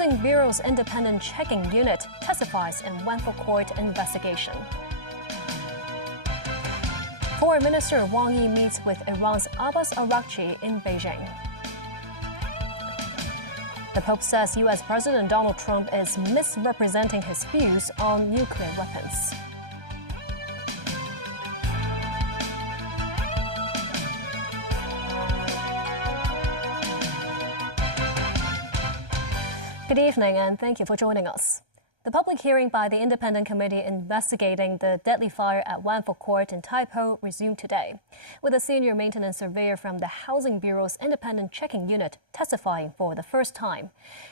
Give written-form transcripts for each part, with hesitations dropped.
Housing Bureau's independent checking unit testifies in Wanful Court investigation. Foreign Minister Wang Yi meets with Iran's Abbas Araghchi in Beijing. The Pope says U.S. President Donald Trump is misrepresenting his views on nuclear weapons. Good evening and thank you for joining us. The public hearing by the independent committee investigating the deadly fire at Wanful Court in Taipo resumed today, with a senior maintenance surveyor from the Housing Bureau's independent checking unit testifying for the first time.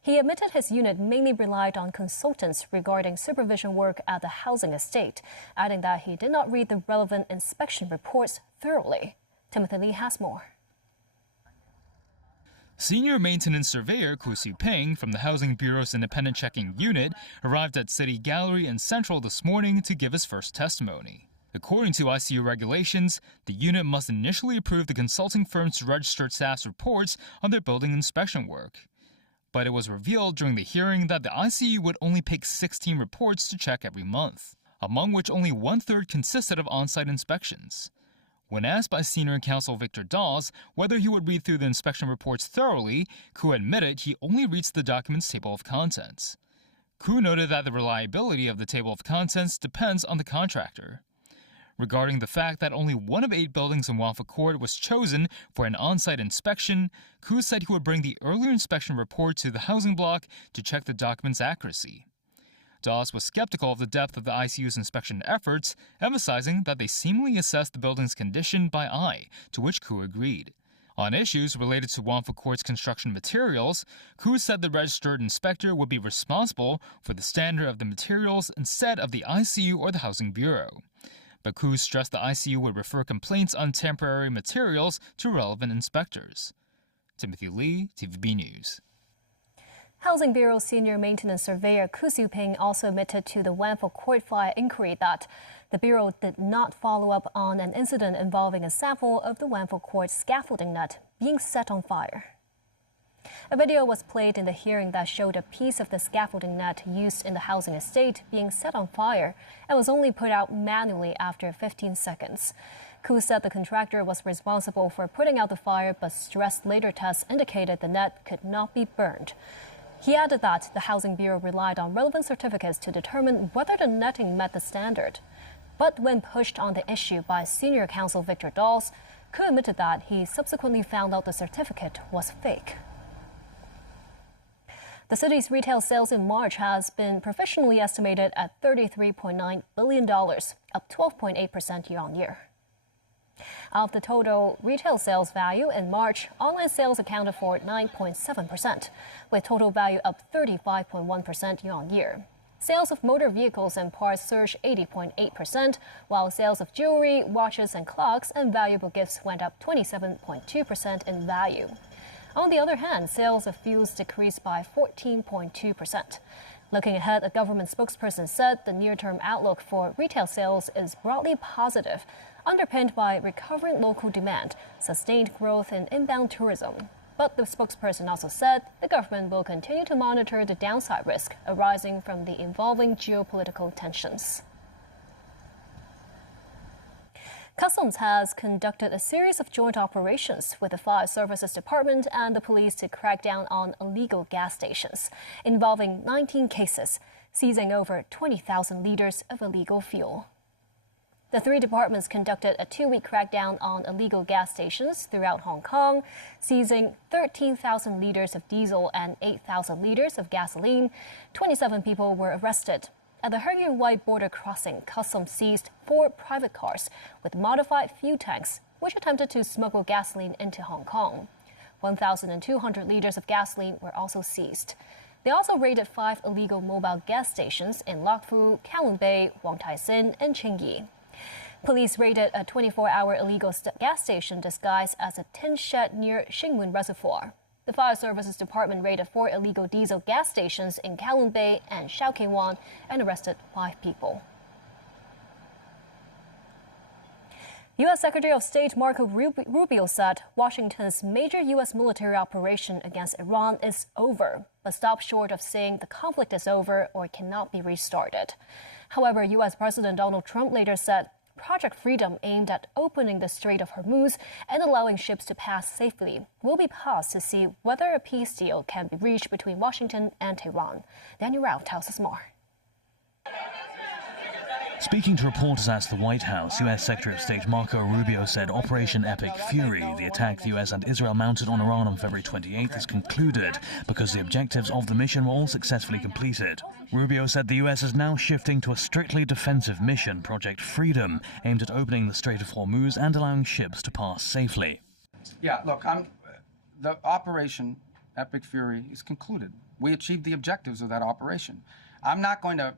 He admitted his unit mainly relied on consultants regarding supervision work at the housing estate, adding that he did not read the relevant inspection reports thoroughly. Timothy Lee has more. Senior maintenance surveyor Ku Ping from the Housing Bureau's independent checking unit arrived at City Gallery in Central this morning to give his first testimony. According to ICU regulations, the unit must initially approve the consulting firm's registered staff's reports on their building inspection work. But it was revealed during the hearing that the ICU would only pick 16 reports to check every month, among which only one-third consisted of on-site inspections. When asked by senior counsel Victor Dawes whether he would read through the inspection reports thoroughly, Ku admitted he only reads the document's table of contents. Ku noted that the reliability of the table of contents depends on the contractor. Regarding the fact that only one of 8 buildings in Wanful Court was chosen for an on-site inspection, Ku said he would bring the earlier inspection report to the housing block to check the document's accuracy. Dawes was skeptical of the depth of the ICU's inspection efforts, emphasizing that they seemingly assessed the building's condition by eye, to which Ku agreed. On issues related to Wanful Court's construction materials, Ku said the registered inspector would be responsible for the standard of the materials instead of the ICU or the Housing Bureau. But Ku stressed the ICU would refer complaints on temporary materials to relevant inspectors. Timothy Lee, TVB News. Housing Bureau senior maintenance surveyor Ku Ping also admitted to the Wanful Court fire inquiry that the Bureau did not follow up on an incident involving a sample of the Wanful Court scaffolding net being set on fire. A video was played in the hearing that showed a piece of the scaffolding net used in the housing estate being set on fire and was only put out manually after 15 seconds. Ku said the contractor was responsible for putting out the fire, but stressed later tests indicated the net could not be burned. He added that the Housing Bureau relied on relevant certificates to determine whether the netting met the standard. But when pushed on the issue by senior counsel Victor Dawes, Ku admitted that he subsequently found out the certificate was fake. The city's retail sales in March has been professionally estimated at $33.9 billion, up 12.8% year-on-year. Of the total retail sales value in March, online sales accounted for 9.7%, with total value up 35.1% year-on-year. Sales of motor vehicles and parts surged 80.8%, while sales of jewelry, watches and clocks and valuable gifts went up 27.2% in value. On the other hand, sales of fuels decreased by 14.2%. Looking ahead, a government spokesperson said the near-term outlook for retail sales is broadly positive, underpinned by recovering local demand, sustained growth in inbound tourism. But the spokesperson also said the government will continue to monitor the downside risk arising from the evolving geopolitical tensions. Customs has conducted a series of joint operations with the Fire Services Department and the police to crack down on illegal gas stations, involving 19 cases, seizing over 20,000 liters of illegal fuel. The 3 departments conducted a 2-week crackdown on illegal gas stations throughout Hong Kong, seizing 13,000 liters of diesel and 8,000 liters of gasoline. 27 people were arrested. At the Hergyun White border crossing, Customs seized 4 private cars with modified fuel tanks, which attempted to smuggle gasoline into Hong Kong. 1,200 liters of gasoline were also seized. They also raided 5 illegal mobile gas stations in Lok Fu, Kowloon Bay, Wong Tai Sin, and Qingyi. Police raided a 24-hour illegal gas station disguised as a tin shed near Shingmun Reservoir. The Fire Services Department raided 4 illegal diesel gas stations in Kowloon Bay and Shau Kei Wan and arrested 5 people. U.S. Secretary of State Marco Rubio said Washington's major U.S. military operation against Iran is over, but stopped short of saying the conflict is over or cannot be restarted. However, U.S. President Donald Trump later said Project Freedom, aimed at opening the Strait of Hormuz and allowing ships to pass safely, will be paused to see whether a peace deal can be reached between Washington and Tehran. Daniel Rao tells us more. Speaking to reporters at the White House, U.S. Secretary of State Marco Rubio said Operation Epic Fury, the attack the U.S. and Israel mounted on Iran on February 28th, is concluded because the objectives of the mission were all successfully completed. Rubio said the U.S. is now shifting to a strictly defensive mission, Project Freedom, aimed at opening the Strait of Hormuz and allowing ships to pass safely. Yeah, look, the Operation Epic Fury is concluded. We achieved the objectives of that operation. I'm not going to,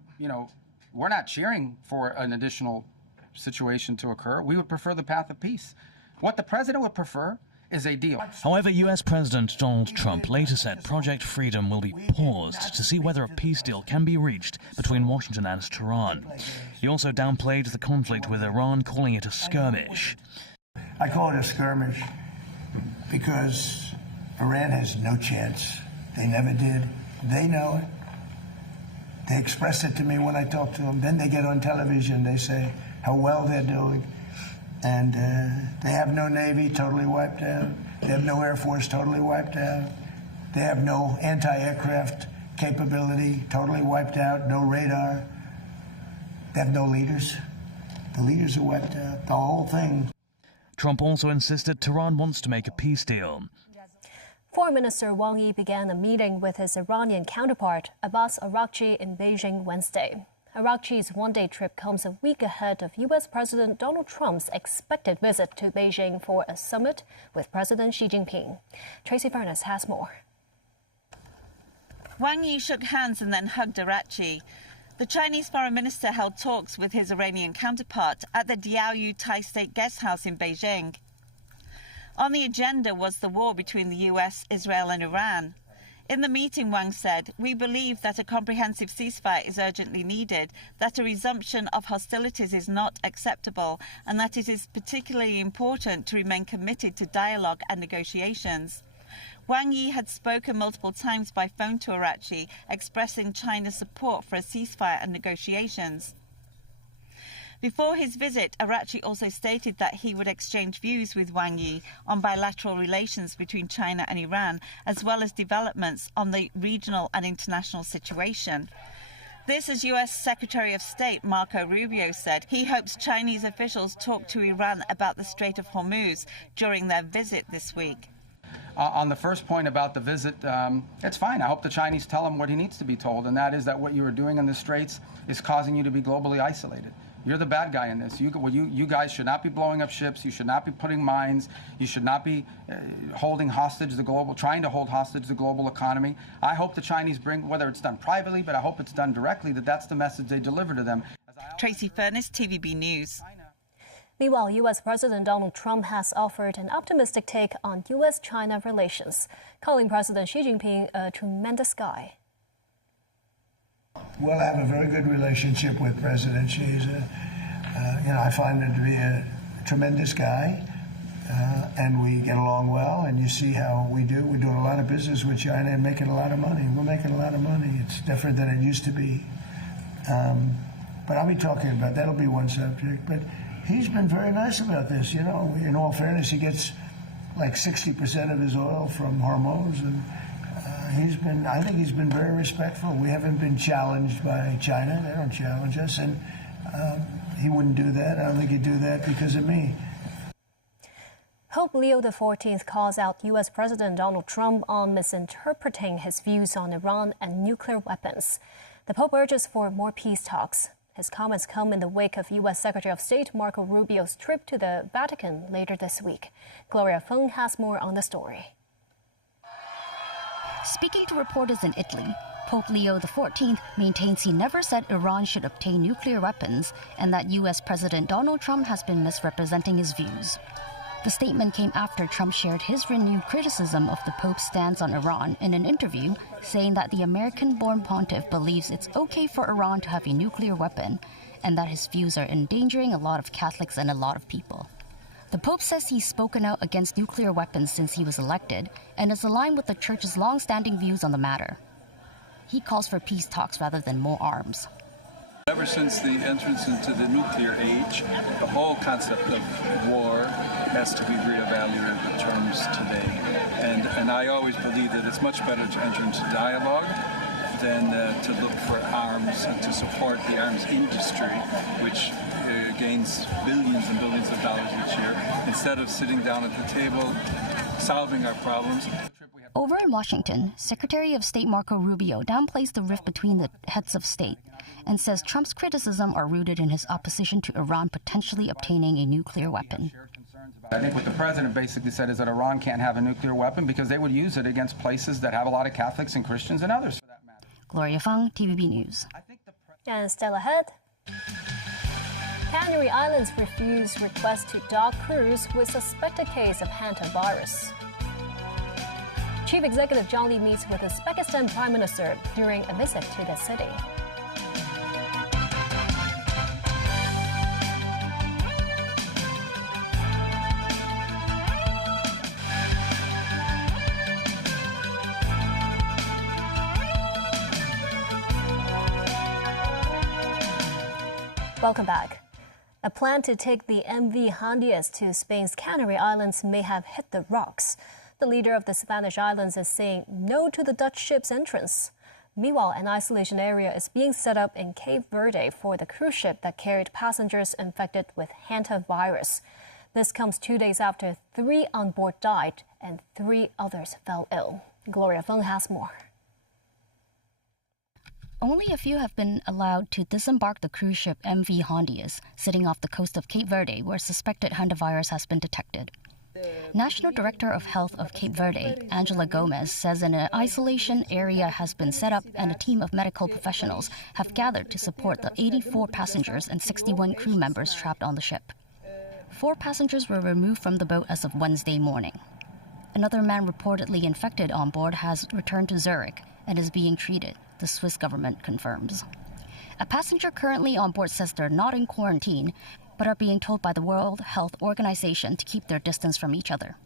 we're not cheering for an additional situation to occur. We would prefer the path of peace. What the president would prefer is a deal. However, U.S. President Donald Trump later said Project Freedom will be paused to see whether a peace deal can be reached between Washington and Tehran. He also downplayed the conflict with Iran, calling it a skirmish. I call it a skirmish because Iran has no chance. They never did. They know it. They express it to me when I talk to them. Then they get on television. They say how well they're doing. And they have no Navy, totally wiped out. They have no Air Force, totally wiped out. They have no anti-aircraft capability, totally wiped out. No radar. They have no leaders. The leaders are wiped out. The whole thing. Trump also insisted Tehran wants to make a peace deal. Foreign Minister Wang Yi began a meeting with his Iranian counterpart, Abbas Araghchi, in Beijing Wednesday. Araghchi's one-day trip comes a week ahead of U.S. President Donald Trump's expected visit to Beijing for a summit with President Xi Jinping. Tracy Furness has more. Wang Yi shook hands and then hugged Araghchi. The Chinese foreign minister held talks with his Iranian counterpart at the Diaoyu Thai State Guest House in Beijing. On the agenda was the war between the U.S., Israel and Iran. In the meeting, Wang said, "We believe that a comprehensive ceasefire is urgently needed, that a resumption of hostilities is not acceptable, and that it is particularly important to remain committed to dialogue and negotiations." Wang Yi had spoken multiple times by phone to Araghchi, expressing China's support for a ceasefire and negotiations. Before his visit, Araghchi also stated that he would exchange views with Wang Yi on bilateral relations between China and Iran, as well as developments on the regional and international situation. This, as U.S. Secretary of State Marco Rubio said, he hopes Chinese officials talk to Iran about the Strait of Hormuz during their visit this week. On the first point about the visit, it's fine. I hope the Chinese tell him what he needs to be told, and that is that what you are doing in the Straits is causing you to be globally isolated. You're the bad guy in this. You guys should not be blowing up ships. You should not be putting mines. You should not be trying to hold hostage the global economy. I hope the Chinese bring, whether it's done privately, but I hope it's done directly, that's the message they deliver to them. Tracy Furness, TVB News. Meanwhile, U.S. President Donald Trump has offered an optimistic take on U.S.-China relations, calling President Xi Jinping a tremendous guy. We'll have a very good relationship with President Xi. I find him to be a tremendous guy, and we get along well, and you see how we do. We're doing a lot of business with China and making a lot of money. We're making a lot of money. It's different than it used to be. But I'll be talking about, that'll be one subject. But he's been very nice about this. In all fairness, he gets like 60% of his oil from Hormuz, and I think he's been very respectful. We haven't been challenged by China. They don't challenge us, and he wouldn't do that. I don't think he'd do that because of me. Pope Leo XIV calls out U.S. President Donald Trump on misinterpreting his views on Iran and nuclear weapons. The Pope urges for more peace talks. His comments come in the wake of U.S. Secretary of State Marco Rubio's trip to the Vatican later this week. Gloria Feng has more on the story. Speaking to reporters in Italy, Pope Leo XIV maintains he never said Iran should obtain nuclear weapons and that U.S. President Donald Trump has been misrepresenting his views. The statement came after Trump shared his renewed criticism of the Pope's stance on Iran in an interview, saying that the American-born pontiff believes it's okay for Iran to have a nuclear weapon and that his views are endangering a lot of Catholics and a lot of people. The Pope says he's spoken out against nuclear weapons since he was elected and is aligned with the Church's long-standing views on the matter. He calls for peace talks rather than more arms. Ever since the entrance into the nuclear age, the whole concept of war has to be reevaluated in terms today. And I always believe that it's much better to enter into dialogue than to look for arms and to support the arms industry, which gains billions and billions of dollars each year, instead of sitting down at the table, solving our problems. Over in Washington, Secretary of State Marco Rubio downplays the rift between the heads of state and says Trump's criticism are rooted in his opposition to Iran potentially obtaining a nuclear weapon. I think what the president basically said is that Iran can't have a nuclear weapon because they would use it against places that have a lot of Catholics and Christians and others for that matter. Gloria Fung, TVB News. And still ahead, Canary Islands refuse request to dock cruise with suspected case of hantavirus. Chief Executive John Lee meets with Uzbekistan Prime Minister during a visit to the city. Welcome back. A plan to take the MV Hondias to Spain's Canary Islands may have hit the rocks. The leader of the Spanish islands is saying no to the Dutch ship's entrance. Meanwhile, an isolation area is being set up in Cape Verde for the cruise ship that carried passengers infected with hantavirus. This comes 2 days after 3 on board died and 3 others fell ill. Gloria Fung has more. Only a few have been allowed to disembark the cruise ship MV Hondias, sitting off the coast of Cape Verde, where suspected hantavirus has been detected. National Director of Health of Cape Verde, Angela Gomez, says an isolation area has been set up and a team of medical professionals have gathered to support the 84 passengers and 61 crew members trapped on the ship. 4 passengers were removed from the boat as of Wednesday morning. Another man reportedly infected on board has returned to Zurich and is being treated, the Swiss government confirms. A passenger currently on board says they're not in quarantine, but are being told by the World Health Organization to keep their distance from each other.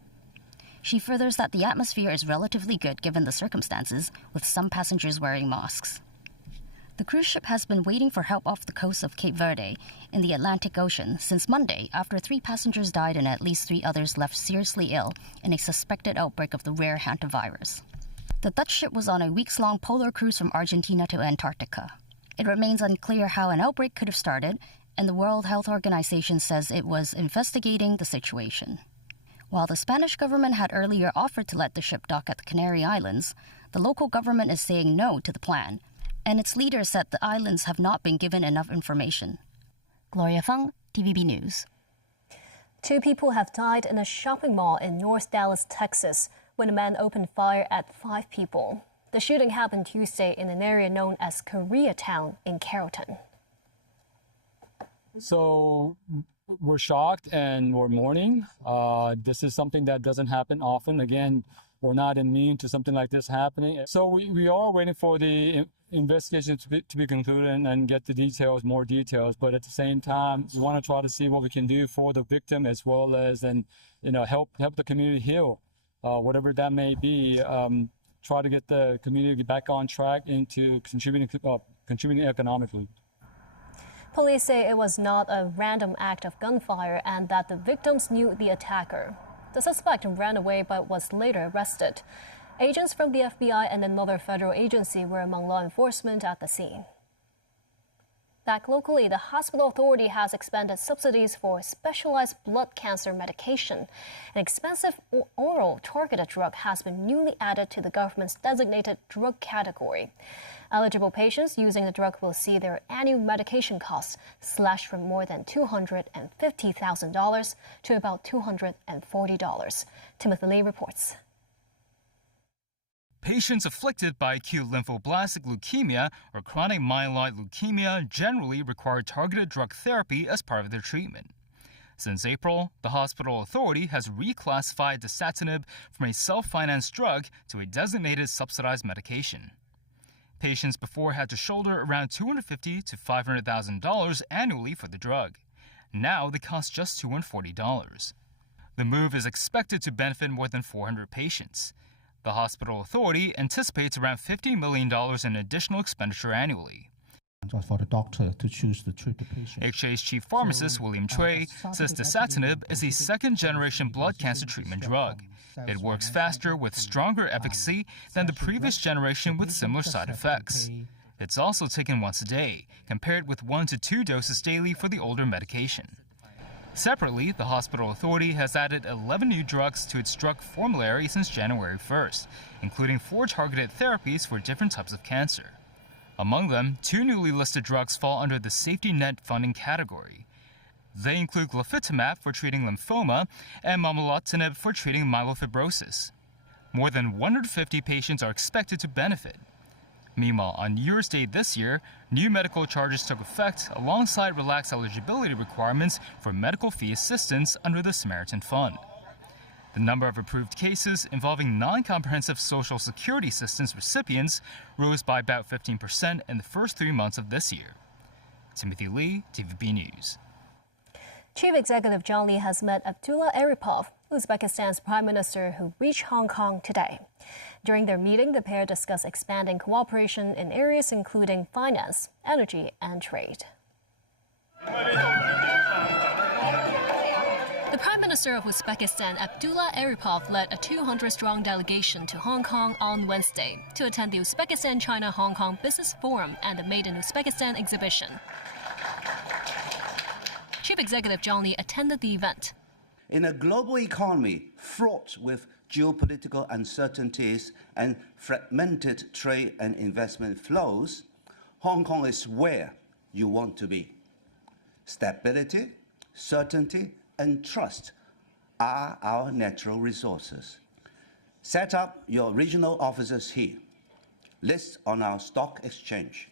She furthers that the atmosphere is relatively good given the circumstances, with some passengers wearing masks. The cruise ship has been waiting for help off the coast of Cape Verde in the Atlantic Ocean since Monday after 3 passengers died and at least 3 others left seriously ill in a suspected outbreak of the rare hantavirus. The Dutch ship was on a weeks-long polar cruise from Argentina to Antarctica. It remains unclear how an outbreak could have started, and the World Health Organization says it was investigating the situation. While the Spanish government had earlier offered to let the ship dock at the Canary Islands, the local government is saying no to the plan, and its leaders said the islands have not been given enough information. Gloria Fung, TVB News. 2 people have died in a shopping mall in North Dallas, Texas, when a man opened fire at 5 people. The shooting happened Tuesday in an area known as Koreatown in Carrollton. So we're shocked and we're mourning. This is something that doesn't happen often. Again, we're not immune to something like this happening. So we are waiting for the investigation to be concluded and get the details, more details. But at the same time, we want to try to see what we can do for the victim as well as help the community heal. Whatever that may be, try to get the community back on track into contributing economically. Police say it was not a random act of gunfire and that the victims knew the attacker. The suspect ran away but was later arrested. Agents from the FBI and another federal agency were among law enforcement at the scene. Back locally, the hospital authority has expanded subsidies for specialized blood cancer medication. An expensive oral targeted drug has been newly added to the government's designated drug category. Eligible patients using the drug will see their annual medication costs slashed from more than $250,000 to about $240. Timothy Lee reports. Patients afflicted by acute lymphoblastic leukemia or chronic myeloid leukemia generally require targeted drug therapy as part of their treatment. Since April, the hospital authority has reclassified dasatinib from a self-financed drug to a designated subsidized medication. Patients before had to shoulder around $250,000 to $500,000 annually for the drug. Now they cost just $240. The move is expected to benefit more than 400 patients. The hospital authority anticipates around $50 million in additional expenditure annually. For the doctor to choose to treat the patient. HA's chief pharmacist William Chui says dasatinib is a second-generation blood cancer treatment drug. It works faster with stronger efficacy than the previous generation with similar side effects. It's also taken once a day, compared with 1 to 2 doses daily for the older medication. Separately, the hospital authority has added 11 new drugs to its drug formulary since January 1st, including 4 targeted therapies for different types of cancer. Among them, 2 newly listed drugs fall under the safety net funding category. They include glofitamab for treating lymphoma and momelotinib for treating myelofibrosis. More than 150 patients are expected to benefit. Meanwhile, on New Year's Day this year, new medical charges took effect alongside relaxed eligibility requirements for medical fee assistance under the Samaritan Fund. The number of approved cases involving non-comprehensive Social Security assistance recipients rose by about 15% in the first 3 months of this year. Timothy Lee, TVB News. Chief Executive John Lee has met Abdullah Aripov, Uzbekistan's prime minister, who reached Hong Kong today. During their meeting, the pair discussed expanding cooperation in areas including finance, energy, and trade. The Prime Minister of Uzbekistan, Abdullah Aripov, led a 200-strong delegation to Hong Kong on Wednesday to attend the Uzbekistan-China-Hong Kong Business Forum and the Made in Uzbekistan exhibition. Chief Executive John Lee attended the event. In a global economy fraught with geopolitical uncertainties and fragmented trade and investment flows, Hong Kong is where you want to be. Stability, certainty, and trust are our natural resources. Set up your regional offices here. List on our stock exchange.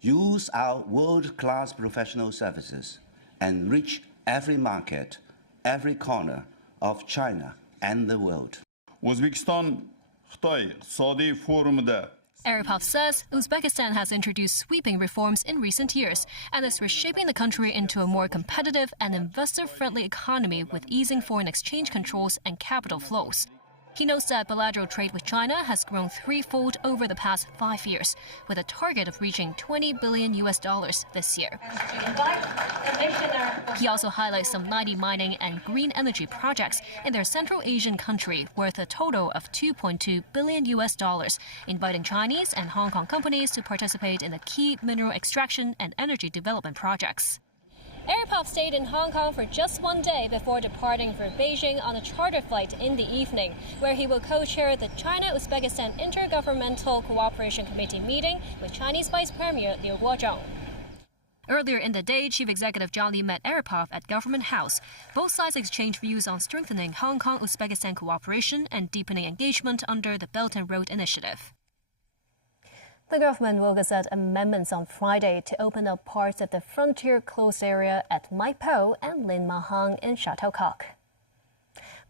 Use our world-class professional services and reach every market, every corner of China and the world. Uzbekistan-Xitoy iqtisodiy forumida Aripov says Uzbekistan has introduced sweeping reforms in recent years and is reshaping the country into a more competitive and investor-friendly economy with easing foreign exchange controls and capital flows. He notes that bilateral trade with China has grown threefold over the past 5 years, with a target of reaching $20 billion this year. He also highlights some 90 mining and green energy projects in their Central Asian country worth a total of $2.2 billion, inviting Chinese and Hong Kong companies to participate in the key mineral extraction and energy development projects. Aripov stayed in Hong Kong for just 1 day before departing for Beijing on a charter flight in the evening, where he will co-chair the China-Uzbekistan Intergovernmental Cooperation Committee meeting with Chinese Vice Premier Liu Guozhong. Earlier in the day, Chief Executive John Lee met Aripov at Government House. Both sides exchanged views on strengthening Hong Kong-Uzbekistan cooperation and deepening engagement under the Belt and Road Initiative. The government will gazette amendments on Friday to open up parts of the frontier closed area at Mai Po and Lin Ma Hang in Chateau Coq.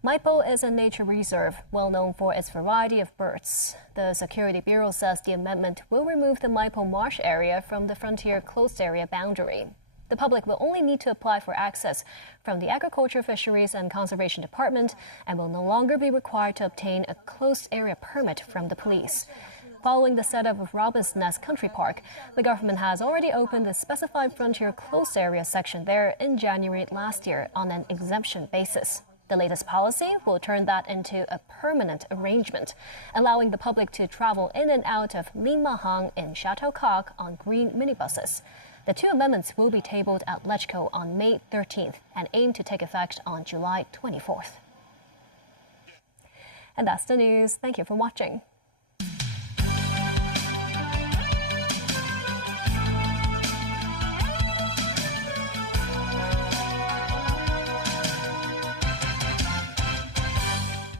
Mai Po is a nature reserve, well known for its variety of birds. The Security Bureau says the amendment will remove the Mai Po marsh area from the frontier closed area boundary. The public will only need to apply for access from the Agriculture, Fisheries and Conservation Department and will no longer be required to obtain a closed area permit from the police. Following the setup of Robin's Nest Country Park, the government has already opened the specified frontier closed area section there in January last year on an exemption basis. The latest policy will turn that into a permanent arrangement, allowing the public to travel in and out of Lin Ma Hang in Chateau Coq on green minibuses. The 2 amendments will be tabled at LegCo on May 13th and aim to take effect on July 24th. And that's the news. Thank you for watching.